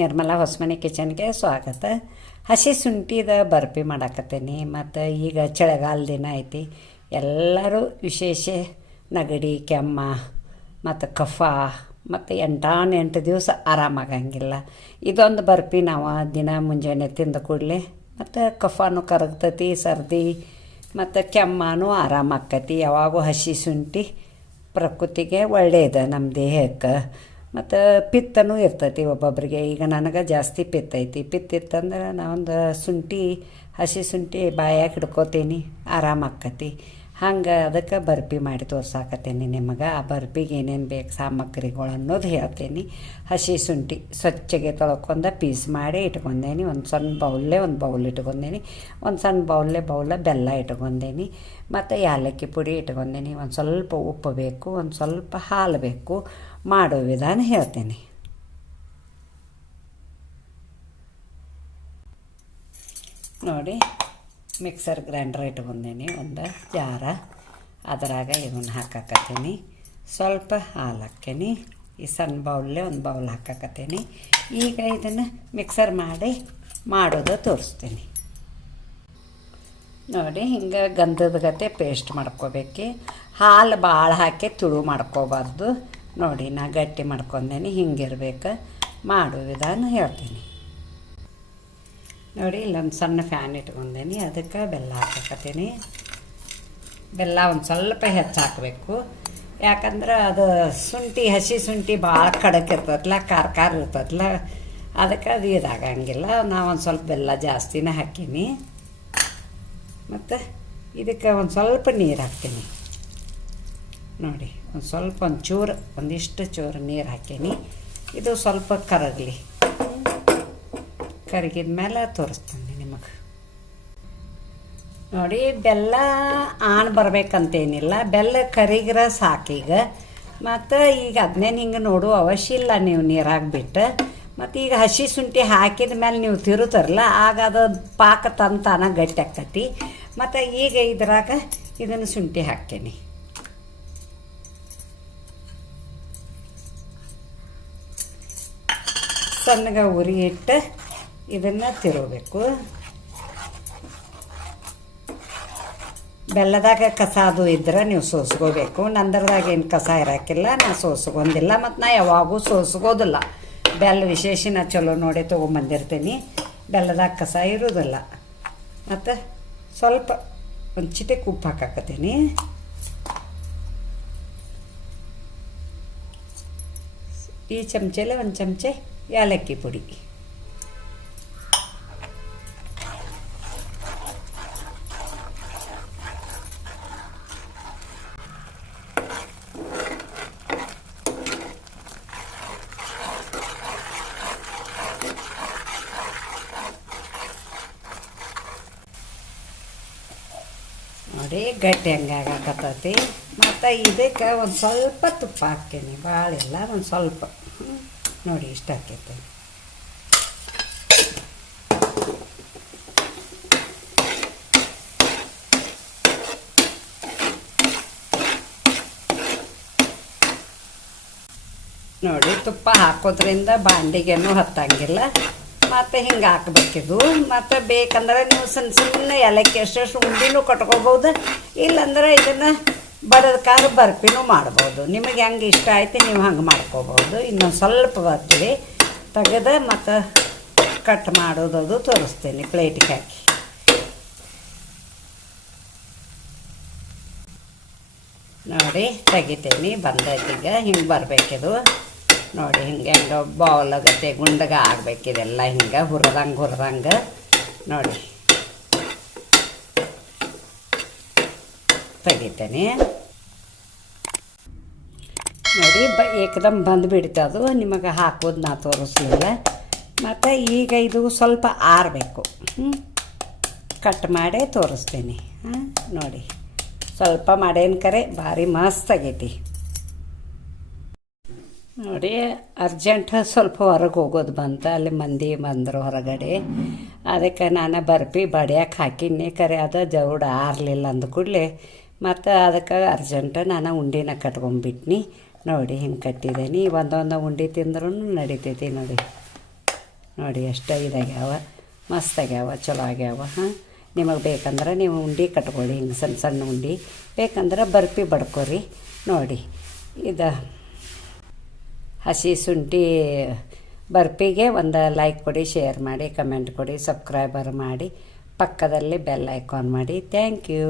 ನಿರ್ಮಲಾ ಹೊಸಮನೆ ಕಿಚನ್ಗೆ ಸ್ವಾಗತ. ಹಸಿ ಶುಂಠಿದ ಬರ್ಫಿ ಮಾಡಾಕತ್ತೇನಿ, ಮತ್ತು ಈಗ ಚಳಿಗಾಲ ದಿನ ಐತಿ. ಎಲ್ಲರೂ ವಿಶೇಷ ನೆಗಡಿ, ಕೆಮ್ಮ, ಮತ್ತು ಕಫ, ಮತ್ತು ಎಂಟಾನು ಎಂಟು ದಿವಸ ಆರಾಮಾಗಂಗಿಲ್ಲ ಇದೊಂದು ಬರ್ಫಿ ನಾವು ದಿನ ಮುಂಜಾನೆ ತಿಂದ ಕೂಡಲೇ ಮತ್ತು ಕಫಾನು ಕರಗ್ತತಿ, ಸರ್ದಿ, ಮತ್ತು ಕೆಮ್ಮನೂ ಆರಾಮಾಕ್ಕತಿ ಯಾವಾಗೂ ಹಸಿ ಶುಂಠಿ ಪ್ರಕೃತಿಗೆ ಒಳ್ಳೆಯದು ನಮ್ಮ ದೇಹಕ್ಕೆ. ಮತ್ತು ಪಿತ್ತನೂ ಇರ್ತೈತಿ ಒಬ್ಬೊಬ್ಬರಿಗೆ ಈಗ ನನಗೆ ಜಾಸ್ತಿ ಪಿತ್ತ ಐತಿ. ಪಿತ್ತ ಇತ್ತಂದ್ರೆ ನಾವೊಂದು ಶುಂಠಿ, ಹಸಿ ಶುಂಠಿ ಬಾಯಾಗ ಹಿಡ್ಕೋತೀನಿ. ಆರಾಮಾಕ್ಕತಿ ಹಂಗೆ ಅದಕ್ಕೆ ಬರ್ಪಿ ಮಾಡಿ ತೋರ್ಸಾಕತ್ತೀನಿ ನಿಮಗೆ. ಆ ಬರ್ಪಿಗೆ ಏನೇನು ಬೇಕು ಸಾಮಗ್ರಿಗಳು ಅನ್ನೋದು ಹೇಳ್ತೀನಿ. ಹಸಿ ಶುಂಠಿ ಸ್ವಚ್ಛಗೆ ತೊಳ್ಕೊಂಡ ಪೀಸ್ ಮಾಡಿ ಇಟ್ಕೊಂಡೇನಿ. ಒಂದು ಸಣ್ಣ ಬೌಲ್ಲೇ ಒಂದು ಬೌಲ್ ಇಟ್ಕೊಂಡೇನಿ. ಒಂದು ಸಣ್ಣ ಬೌಲ್ಲೇ ಬೌಲ ಬೆಲ್ಲ ಇಟ್ಕೊಂಡೇನಿ. ಮತ್ತು ಏಲಕ್ಕಿ ಪುಡಿ ಇಟ್ಕೊಂಡೇನಿ. ಒಂದು ಸ್ವಲ್ಪ ಉಪ್ಪು ಬೇಕು, ಒಂದು ಸ್ವಲ್ಪ ಹಾಲು ಬೇಕು. ಮಾಡೋ ವಿಧಾನ ಹೇಳ್ತೀನಿ. ನೋಡಿ. ಮಿಕ್ಸರ್ ಗ್ರೈಂಡರ್ ಇಟ್ಕೊಂಡೀನಿ ಒಂದು ಜಾರ. ಅದರಾಗ ಇವನ್ನ ಹಾಕಾಕತ್ತೀನಿ. ಸ್ವಲ್ಪ ಹಾಲು ಹಾಕ್ತೀನಿ. ಈ ಸಣ್ಣ ಬೌಲ್ಲೇ ಒಂದು ಬೌಲ್ ಹಾಕಾಕತ್ತೀನಿ. ಈಗ ಇದನ್ನು ಮಿಕ್ಸರ್ ಮಾಡಿ ಮಾಡೋದು ತೋರಿಸ್ತೀನಿ. ನೋಡಿ, ಹಿಂಗೆ ಗಂಧದ ಗತೆ ಪೇಸ್ಟ್ ಮಾಡ್ಕೋಬೇಕು. ಹಾಲು ಭಾಳ ಹಾಕಿ ತುಳು ಮಾಡ್ಕೋಬಾರ್ದು. ನೋಡಿ, ನಾ ಗಟ್ಟಿ ಮಾಡ್ಕೊಂಡೇನಿ, ಹಿಂಗಿರ್ಬೇಕು. ಮಾಡೋ ವಿಧಾನ ಹೇಳ್ತೀನಿ. ನೋಡಿ, ಇಲ್ಲೊಂದು ಸಣ್ಣ ಫ್ಯಾನ್ ಇಟ್ಕೊಂಡೇನಿ. ಅದಕ್ಕೆ ಬೆಲ್ಲ ಹಾಕಕತ್ತೀನಿ. ಬೆಲ್ಲ ಒಂದು ಸ್ವಲ್ಪ ಹೆಚ್ಚು ಹಾಕಬೇಕು. ಯಾಕಂದ್ರೆ ಅದು ಶುಂಠಿ, ಹಸಿ ಶುಂಠಿ ಭಾಳ ಖಡಕ್ ಇರ್ತದಲ್ಲ ಖಾರ ಖಾರ ಇರ್ತದಲ್ಲ ಅದಕ್ಕೆ ಅದು ಇದಾಗಂಗಿಲ್ಲ. ನಾವು ಒಂದು ಸ್ವಲ್ಪ ಬೆಲ್ಲ ಜಾಸ್ತಿನೇ ಹಾಕೀನಿ. ಮತ್ತು ಇದಕ್ಕೆ ಒಂದು ಸ್ವಲ್ಪ ನೀರು ಹಾಕ್ತೀನಿ. ನೋಡಿ, ಒಂದು ಸ್ವಲ್ಪ ಒಂದು ಚೂರು ಒಂದಿಷ್ಟು ಚೂರು ನೀರು ಹಾಕೀನಿ. ಇದು ಸ್ವಲ್ಪ ಕರಗಲಿ. ಕರಗಿದ ಮೇಲೆ ತೋರಿಸ್ತೀನಿ ನಿಮಗೆ. ನೋಡಿ, ಬೆಲ್ಲ ಆಣ್ ಬರ್ಬೇಕಂತೇನಿಲ್ಲ. ಬೆಲ್ಲ ಕರಿಗಿರ ಸಾಕೀಗ. ಮತ್ತು ಈಗ ಅದನ್ನೇನು ಹಿಂಗೆ ನೋಡು, ಅವಶ್ಯ ಇಲ್ಲ ನೀವು ನೀರಾಗಿ ಬಿಟ್ಟು. ಮತ್ತು ಈಗ ಹಸಿ ಶುಂಠಿ ಹಾಕಿದ ಮೇಲೆ ನೀವು ತಿರುತ್ತಾರಲ್ಲ ಆಗ ಅದು ಪಾಕ ತಂತಾನ ಗಟ್ಟಿ ಆಕ್ಕತಿ ಮತ್ತು ಈಗ ಇದ್ರಾಗ ಇದನ್ನು ಶುಂಠಿ ಹಾಕ್ತೀನಿ. ಸಣ್ಣಗೆ ಉರಿ ಇಟ್ಟು ಇದನ್ನು ತಿರುಗಬೇಕು. ಬೆಲ್ಲದಾಗ ಕಸ ಅದು ಇದ್ರೆ ನೀವು ಸೋಸ್ಕೋಬೇಕು. ನಂದರದಾಗ ಏನು ಕಸ ಇರಕ್ಕಿಲ್ಲ ನಾ ಸೋಸ್ಕೊಂದಿಲ್ಲ ಮತ್ತು ನಾ ಯಾವಾಗೂ ಸೋಸ್ಕೋದಿಲ್ಲ. ಬೆಲ್ಲ ವಿಶೇಷ ನಾ ಚಲೋ ನೋಡಿ ತೊಗೊಂಬಂದಿರ್ತೀನಿ. ಬೆಲ್ಲದಾಗ ಕಸ ಇರೋದಿಲ್ಲ. ಮತ್ತು ಸ್ವಲ್ಪ ಒಂದು ಚಿಟಿ ಉಪ್ಪು ಹಾಕಾಕತ್ತೀನಿ. ಈ ಚಮಚೆಲ್ಲ ಒಂದು ಚಮಚೆ ಏಲಕ್ಕಿ ಪುಡಿ. ನೋಡಿ ಗಟ್ಟಿ ಹಂಗೆ ಆಗಾಕತ್ತೈತಿ. ಮತ್ತು ಇದಕ್ಕೆ ಒಂದು ಸ್ವಲ್ಪ ತುಪ್ಪ ಹಾಕ್ತೀನಿ ಭಾಳ ಇಲ್ಲ ಒಂದು ಸ್ವಲ್ಪ. ನೋಡಿ, ಇಷ್ಟ ಹಾಕೈತೆ ನೋಡಿ, ತುಪ್ಪ ಹಾಕೋದ್ರಿಂದ ಬಾಂಡಿಗೆನೂ ಹತ್ತಂಗಿಲ್ಲ. ಮತ್ತು ಹಿಂಗೆ ಹಾಕ್ಬೇಕಿದು ಮತ್ತು ಬೇಕಂದ್ರೆ ನೀವು ಸಣ್ಣ ಸಣ್ಣ ಏಲಕ್ಕಿ ಎಷ್ಟೆಷ್ಟು ಉಂಡಿನೂ ಕಟ್ಕೋಬೋದು. ಇಲ್ಲಾಂದ್ರೆ ಇದನ್ನು ಬಡದ ಬರ್ಪಿನೂ ಮಾಡ್ಬೋದು. ನಿಮಗೆ ಹೆಂಗೆ ಇಷ್ಟ ಆಯ್ತು ನೀವು ಹಂಗೆ ಮಾಡ್ಕೋಬೋದು. ಇನ್ನೊಂದು ಸ್ವಲ್ಪ ಬರ್ತೀವಿ ತೆಗೆದು ಮತ್ತು ಕಟ್ ಮಾಡೋದದು ತೋರಿಸ್ತೀನಿ ಪ್ಲೇಟಿಗೆ ಹಾಕಿ. ನೋಡಿ, ತೆಗಿತೀನಿ. ಬಂದೈತೀಗ ಹಿಂಗೆ ಬರಬೇಕಿದು. ನೋಡಿ ಹಿಂಗೆ ಹೆಂಗೆ ಬೌಲ್ ಆಗತ್ತೆ ಗುಂಡಗ ಆಗ್ಬೇಕಿದೆಲ್ಲ ಹಿಂಗೆ ಹುರಿದಂಗೆ ಹುರಿದಂಗೆ. ನೋಡಿ. ತೆಗಿತೇನೆ. ನೋಡಿ ಬ ಏಕದಮ್ ಬಂದುಬಿಡ್ತು ಅದು. ನಿಮಗೆ ಹಾಕೋದು ನಾ ತೋರಿಸ್ಲಿಲ್ಲ. ಮತ್ತು ಈಗ ಇದು ಸ್ವಲ್ಪ ಆರಬೇಕು. ಕಟ್ ಮಾಡೇ ತೋರಿಸ್ತೀನಿ. ಹಾಂ? ನೋಡಿ. ಸ್ವಲ್ಪ ಮಾಡೇನು ಕರೆ? ಭಾರಿ ಮಸ್ತ್ ಆಗೈತಿ. ನೋಡಿ, ಅರ್ಜೆಂಟ್ ಸ್ವಲ್ಪ ಹೊರಗೆ ಹೋಗೋದು ಬಂತ, ಅಲ್ಲಿ ಮಂದಿ ಬಂದರು ಹೊರಗಡೆ. ಅದಕ್ಕೆ ನಾನು ಬರ್ಪಿ ಬಡಿಯಕ್ಕೆ ಹಾಕಿನಿ. ಕರೆ, ಅದು ಜೌಡ ಆರಲಿಲ್ಲ ಅಂದ ಕೂಡಲೇ ಮತ್ತು ಅದಕ್ಕೆ ಅರ್ಜೆಂಟ್ ನಾನು ಉಂಡಿನ ಕಟ್ಕೊಂಡ್ಬಿಟ್ನಿ ನೋಡಿ, ಹಿಂಗೆ ಕಟ್ಟಿದ್ದೀನಿ ಒಂದೊಂದು ಉಂಡೆ ತಿಂದ್ರೂ ನಡಿತೈತಿ ನೋಡಿ. ನೋಡಿ, ಎಷ್ಟು ಇದಾಗ್ಯಾವ. ಮಸ್ತ್ ಆಗ್ಯಾವ, ಚಲೋ ಆಗ್ಯಾವ, ಹಾಂ. ನಿಮಗೆ ಬೇಕಂದ್ರೆ ನೀವು ಉಂಡೆ ಕಟ್ಕೊಳ್ಳಿ, ಹಿಂಗೆ ಸಣ್ಣ ಸಣ್ಣ ಉಂಡೆ. ಬೇಕಂದ್ರೆ ಬರ್ಪಿ ಬಡ್ಕೊರಿ. ನೋಡಿ, ಇದು ಹಸಿ ಶುಂಠಿ ಬರ್ಪಿಗೆ ಒಂದು ಲೈಕ್ ಕೊಡಿ ಶೇರ್ ಮಾಡಿ ಕಮೆಂಟ್ ಕೊಡಿ ಸಬ್ಸ್ಕ್ರೈಬರ್ ಮಾಡಿ, ಪಕ್ಕದಲ್ಲಿ ಬೆಲ್ ಐಕಾನ್ ಮಾಡಿ. Thank you